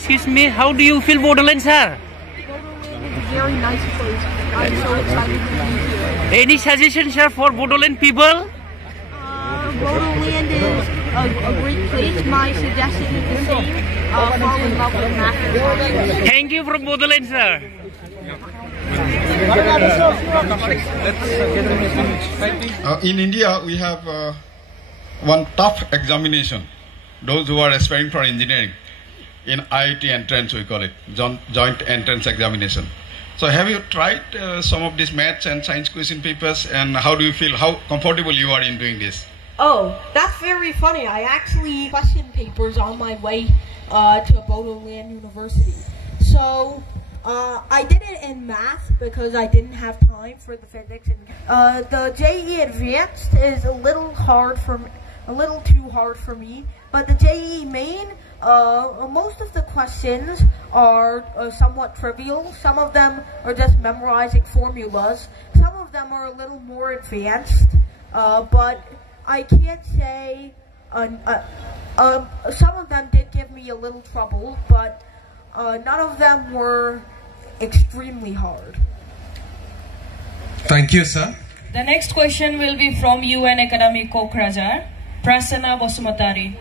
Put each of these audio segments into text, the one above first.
Excuse me, how do you feel Bodoland, sir? Bodoland is a very nice place. I'm so excited to be here. Any suggestions, sir, for Bodoland people? Bodoland is a great place. My suggestion is the same. Fall in love with math and science. Thank you from Bodoland, sir. In India, we have one tough examination. Those who are aspiring for engineering, in IIT entrance we call it, joint entrance examination. So have you tried some of these maths and science question papers, and how do you feel, how comfortable you are in doing this? Oh, that's very funny. I actually question papers on my way to Bodoland University. So I did it in math because I didn't have time for the physics. And the JEE Advanced is a little too hard for me. But the JEE Main, most of the questions are somewhat trivial. Some of them are just memorizing formulas. Some of them are a little more advanced. But I can't say, some of them did give me a little trouble, but none of them were extremely hard. Thank you, sir. The next question will be from UN Academy Kokrajhar, Prasanna Basumatari.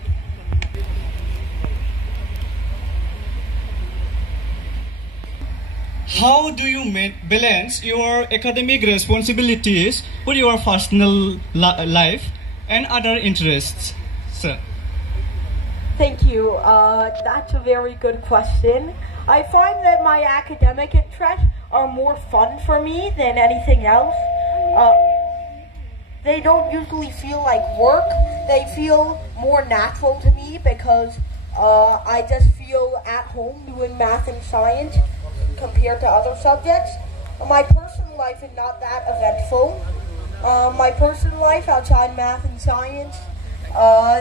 How do you balance your academic responsibilities with your personal life and other interests, sir? Thank you. That's a very good question. I find that my academic interests are more fun for me than anything else. They don't usually feel like work. They feel more natural to me because I just feel at home doing math and science compared to other subjects. My personal life is not that eventful. My personal life outside math and science,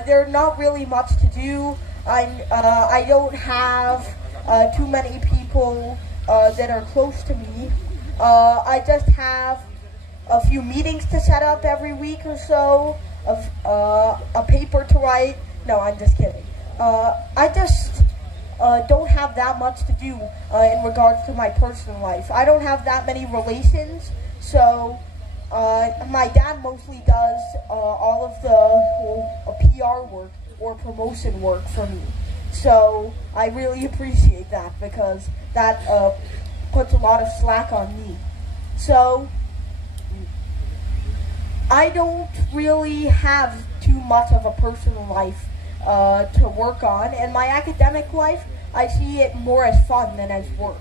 there's not really much to do. I don't have too many people that are close to me. I just have a few meetings to set up every week or so, a paper to write. No, I'm just kidding. I just don't have that much to do in regards to my personal life. I don't have that many relations, so my dad mostly does all of the PR work or promotion work for me. So I really appreciate that because that puts a lot of slack on me. So I don't really have too much of a personal life to work on, and my academic life, I see it more as fun than as work.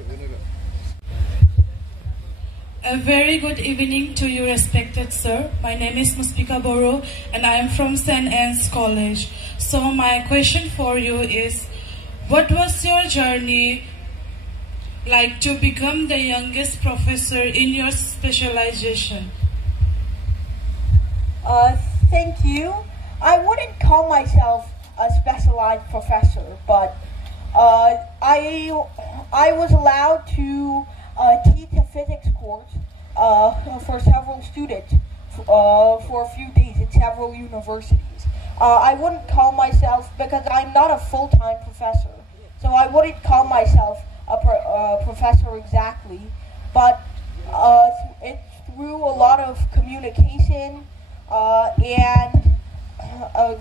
A very good evening to you, respected sir. My name is Muspika Boro and I am from St. Anne's College. So my question for you is, what was your journey like to become the youngest professor in your specialization? Thank you. I wouldn't call myself a specialized professor, but I was allowed to teach a physics course for several students for a few days at several universities. I wouldn't call myself, because I'm not a full-time professor, so I wouldn't call myself a professor exactly, but it's through a lot of communication and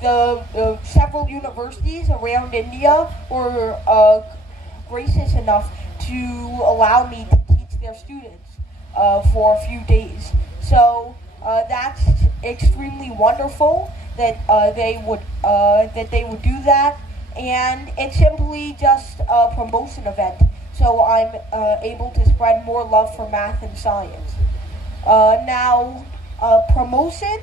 the several universities around India were gracious enough to allow me to teach their students for a few days. So that's extremely wonderful that they would do that, and it's simply just a promotion event. So I'm able to spread more love for math and science. Now, promotion.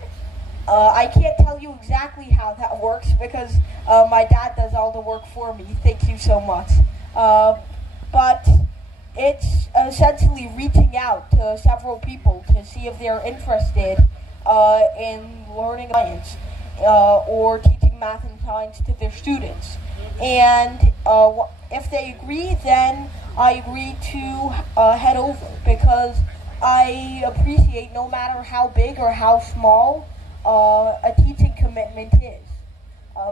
I can't tell you exactly how that works because my dad does all the work for me. Thank you so much. But it's essentially reaching out to several people to see if they're interested in learning science or teaching math and science to their students. And if they agree, then I agree to head over because I appreciate no matter how big or how small a teaching commitment is.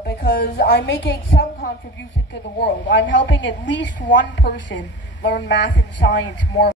because I'm making some contribution to the world. I'm helping at least one person learn math and science more